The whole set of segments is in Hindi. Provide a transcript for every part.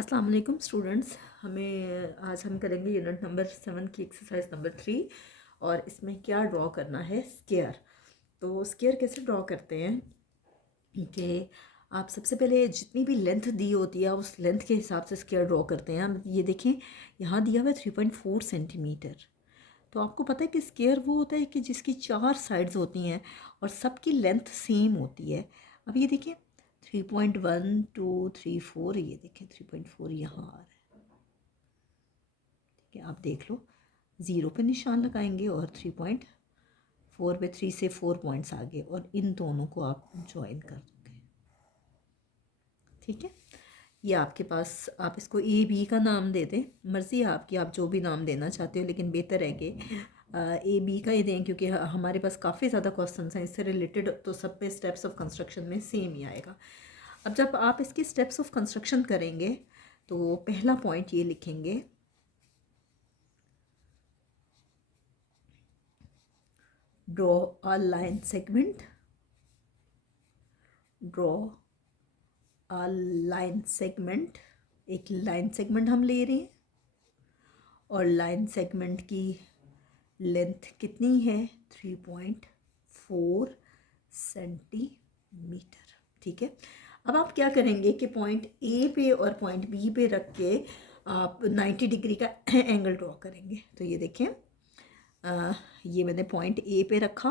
अस्सलाम वालेकुम स्टूडेंट्स। आज हम करेंगे यूनिट नंबर 7 की एक्सरसाइज नंबर 3 और इसमें क्या ड्रॉ करना है स्केयर। तो स्केयर कैसे ड्रॉ करते हैं कि आप सबसे पहले जितनी भी लेंथ दी होती है उस लेंथ के हिसाब से स्केयर ड्रॉ करते हैं। हम ये देखें, यहाँ दिया हुआ है 3.4 सेंटीमीटर। तो आपको पता है कि स्केयर वो होता है कि जिसकी 4 साइड्स होती हैं और सबकी लेंथ सेम होती है। अब ये देखिए 3.1 2 3 4, ये देखें 3.4 यहाँ आ रहा है। ठीक है, आप देख लो, ज़ीरो पे निशान लगाएंगे और 3.4 पे 3 से 4 पॉइंट्स आगे और इन दोनों को आप ज्वाइन कर दोगे। ठीक है, ये आपके पास, आप इसको ए बी का नाम दे दें, मर्ज़ी है आपकी, आप जो भी नाम देना चाहते हो, लेकिन बेहतर है कि ए बी का ही दें क्योंकि हमारे पास काफ़ी ज़्यादा क्वेश्चंस हैं इससे रिलेटेड। तो सब पे स्टेप्स ऑफ कंस्ट्रक्शन में सेम ही आएगा। अब जब आप इसके स्टेप्स ऑफ कंस्ट्रक्शन करेंगे तो पहला पॉइंट ये लिखेंगे, draw a line segment, draw a line segment. एक लाइन सेगमेंट हम ले रहे हैं और लाइन सेगमेंट की लेंथ कितनी है, 3.4 सेंटीमीटर। ठीक है, अब आप क्या करेंगे कि पॉइंट ए पे और पॉइंट बी पे रख के आप 90 डिग्री का एंगल ड्रॉ करेंगे। तो ये देखें, ये मैंने पॉइंट ए पे रखा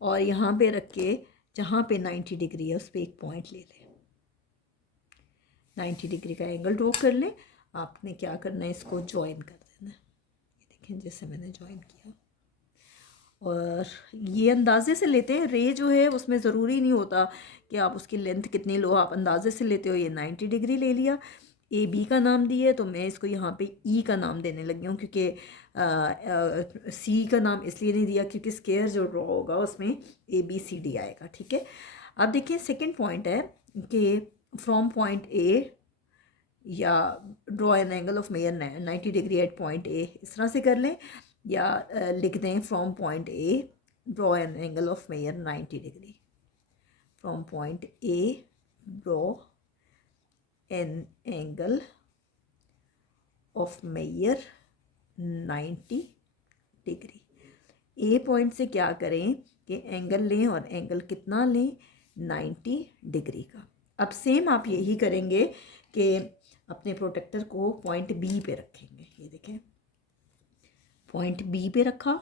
और यहाँ पे रख के जहाँ पे 90 डिग्री है उस पर एक पॉइंट ले लें, 90 डिग्री का एंगल ड्रॉ कर लें। आपने क्या करना है, इसको ज्वाइन कर देना है। ये देखें जैसे मैंने ज्वाइन किया। और ये अंदाजे से लेते हैं, रे जो है उसमें ज़रूरी नहीं होता कि आप उसकी लेंथ कितनी लो, आप अंदाजे से लेते हो। ये 90 डिग्री ले लिया, ए बी का नाम दिया है तो मैं इसको यहाँ पे ई का नाम देने लगी हूँ क्योंकि सी का नाम इसलिए नहीं दिया क्योंकि स्केयर जो ड्रॉ होगा उसमें ए बी सी डी आएगा। ठीक है, अब देखिए सेकंड पॉइंट है कि फ्रॉम पॉइंट ए या draw an angle of mayor 90 degree at point A, इस तरह से कर लें, या लिख दें from point A draw an angle of mayor 90 degree, from point A draw an angle of mayor 90 degree. A point से क्या करें कि एंगल लें और एंगल कितना लें, 90 डिग्री का। अब सेम आप यही करेंगे कि अपने प्रोटेक्टर को पॉइंट बी पे रखेंगे। ये देखें, पॉइंट बी पे रखा,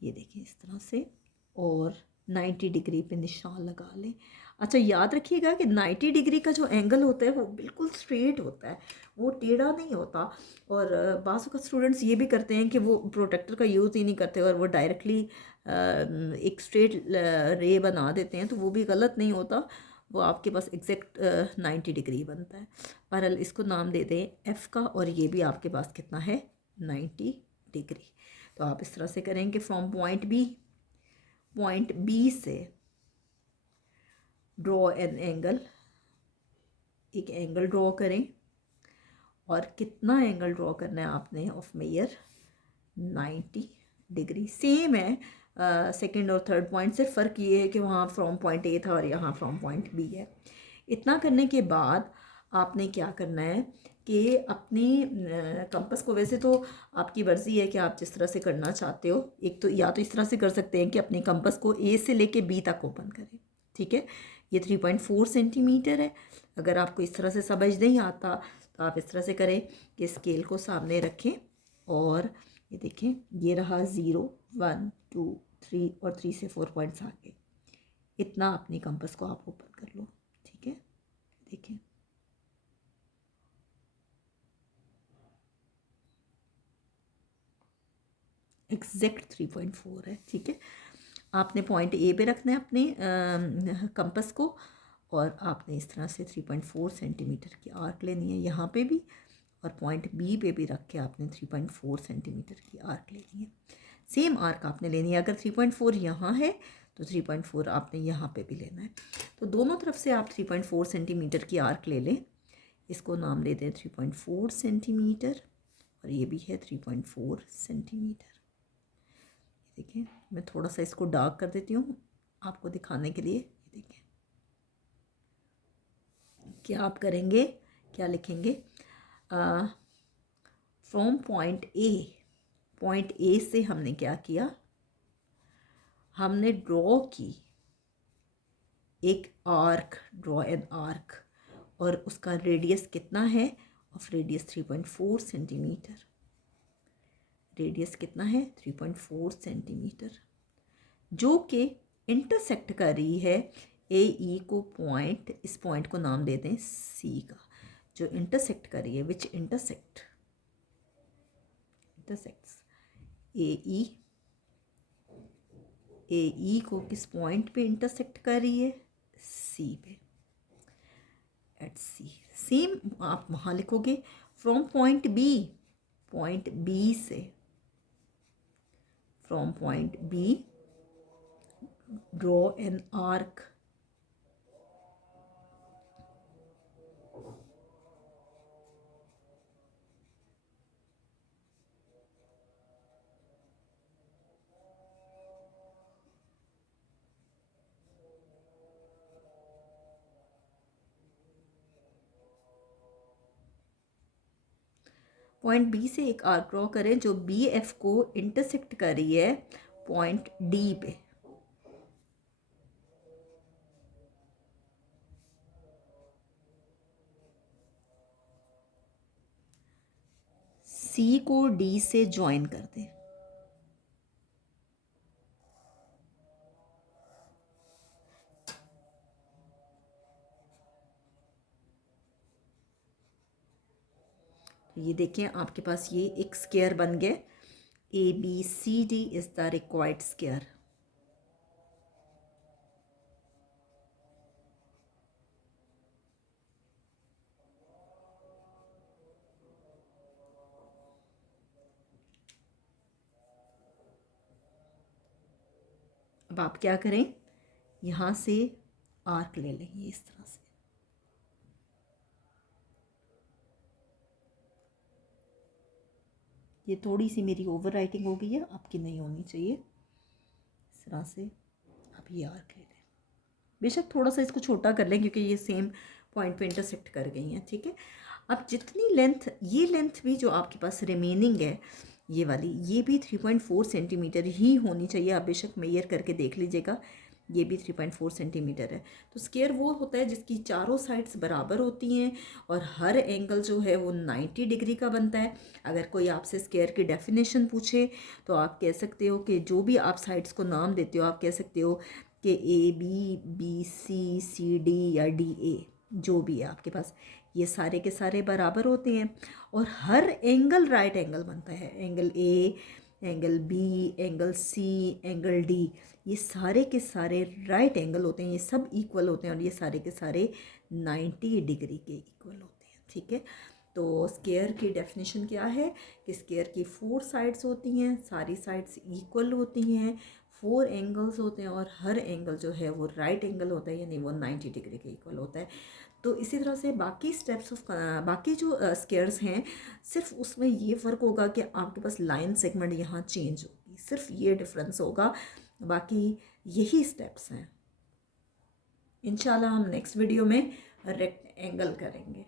ये देखिए इस तरह से, और 90 डिग्री पे निशान लगा लें। अच्छा याद रखिएगा कि 90 डिग्री का जो एंगल होता है वो बिल्कुल स्ट्रेट होता है, वो टेढ़ा नहीं होता। और बाज़ वक़्त स्टूडेंट्स ये भी करते हैं कि वो प्रोटेक्टर का यूज़ ही नहीं करते और वो डायरेक्टली एक स्ट्रेट रे बना देते हैं, तो वो भी गलत नहीं होता, वो आपके पास एग्जैक्ट 90 डिग्री बनता है। बहरहाल इसको नाम दे दें एफ़ का, और ये भी आपके पास कितना है, 90 डिग्री। तो आप इस तरह से करेंगे, फ्रॉम पॉइंट बी से ड्रॉ एन एंगल, एक एंगल ड्रॉ करें, और कितना एंगल ड्रॉ करना है आपने, ऑफ मेयर 90 डिग्री। सेम है सेकंड और थर्ड पॉइंट से, फ़र्क ये है कि वहाँ फ्रॉम पॉइंट ए था और यहाँ फ्रॉम पॉइंट बी है। इतना करने के बाद आपने क्या करना है कि अपनी कंपास को, वैसे तो आपकी मर्ज़ी है कि आप जिस तरह से करना चाहते हो, एक तो या तो इस तरह से कर सकते हैं कि अपने कंपास को ए से लेके बी तक ओपन करें। ठीक है, ये 3.4 सेंटीमीटर है। अगर आपको इस तरह से समझ नहीं आता तो आप इस तरह से करें कि स्केल को सामने रखें और ये देखें, ये रहा 0 1 2 3 और 3 से 4 पॉइंट्स आगे, इतना अपनी कंपास को आप ओपन कर लो। ठीक है, देखें एग्जैक्ट 3.4 है। ठीक है, आपने पॉइंट ए पे रखना है अपने कंपास को, और आपने इस तरह से 3.4 सेंटीमीटर की आर्क लेनी है यहाँ पे भी, और पॉइंट बी पे भी रख के आपने 3.4 सेंटीमीटर की आर्क लेनी है। सेम आर्क आपने लेनी है, अगर 3.4 यहाँ है तो 3.4 आपने यहाँ पे भी लेना है। तो दोनों तरफ से आप 3.4 सेंटीमीटर की आर्क ले लें, इसको नाम दे दें 3.4 सेंटीमीटर, और ये भी है 3.4 सेंटीमीटर। देखिए मैं थोड़ा सा इसको डार्क कर देती हूँ आपको दिखाने के लिए। ये देखिए क्या आप करेंगे, क्या लिखेंगे, फ्रॉम पॉइंट ए से हमने क्या किया, हमने ड्रॉ की एक आर्क, ड्रॉ एन आर्क, और उसका रेडियस कितना है, ऑफ रेडियस 3.4 सेंटीमीटर। रेडियस कितना है, 3.4 सेंटीमीटर, जो कि इंटरसेक्ट कर रही है ए ई को पॉइंट, इस पॉइंट को नाम देते हैं सी का, जो इंटरसेक्ट कर रही है, विच इंटरसेक्ट्स ए ई को किस पॉइंट पे इंटरसेक्ट कर रही है, सी पे, एट सी। सेम आप वहाँ लिखोगे फ्रॉम पॉइंट बी से, from point B draw an arc, point B से एक आर्क ड्रॉ करें जो बी एफ को इंटरसेक्ट कर रही है पॉइंट डी पे। सी को डी से ज्वाइन कर दें। ये देखें आपके पास ये एक स्क्वायर बन गया, A B C D is the required square. अब आप क्या करें, यहाँ से आर्क ले लेंगे इस तरह से, ये थोड़ी सी मेरी ओवर राइटिंग हो गई है, आपकी नहीं होनी चाहिए। इस तरह से आप ये आर्क ले लें, बेशक थोड़ा सा इसको छोटा कर लें क्योंकि ये सेम पॉइंट पे इंटरसेक्ट कर गई हैं, ठीक है। अब जितनी लेंथ, ये लेंथ भी जो आपके पास रिमेनिंग है ये वाली, ये भी 3.4 सेंटीमीटर ही होनी चाहिए। आप बेशक मेजर करके देख लीजिएगा, ये भी 3.4 सेंटीमीटर है। तो स्क्वायर वो होता है जिसकी चारों साइड्स बराबर होती हैं और हर एंगल जो है वो 90 डिग्री का बनता है। अगर कोई आपसे स्क्वायर की डेफिनेशन पूछे तो आप कह सकते हो कि जो भी आप साइड्स को नाम देते हो, आप कह सकते हो कि A B C C D या डी ए, जो भी है आपके पास, ये सारे के सारे बराबर होते हैं और हर एंगल राइट एंगल बनता है। Angle A, angle B, angle C, angle D, ये सारे के सारे राइट एंगल होते हैं, ये सब इक्वल होते हैं और ये सारे के सारे 90 डिग्री के इक्वल होते हैं, ठीक है। तो स्क्वायर की डेफिनेशन क्या है कि स्क्वायर की 4 साइड्स होती हैं, सारी साइड्स इक्वल होती हैं, 4 एंगल्स होते हैं और हर एंगल जो है वो राइट एंगल होता है, यानी वो 90 डिग्री के इक्वल होता है। तो इसी तरह से बाकी स्टेप्स ऑफ बाकी जो स्क्वायर्स हैं, सिर्फ उसमें ये फ़र्क होगा कि आपके पास लाइन सेगमेंट यहाँ चेंज होगी, सिर्फ ये डिफरेंस होगा, बाकी यही स्टेप्स हैं। इंशाल्लाह हम नेक्स्ट वीडियो में रेक्टेंगल करेंगे।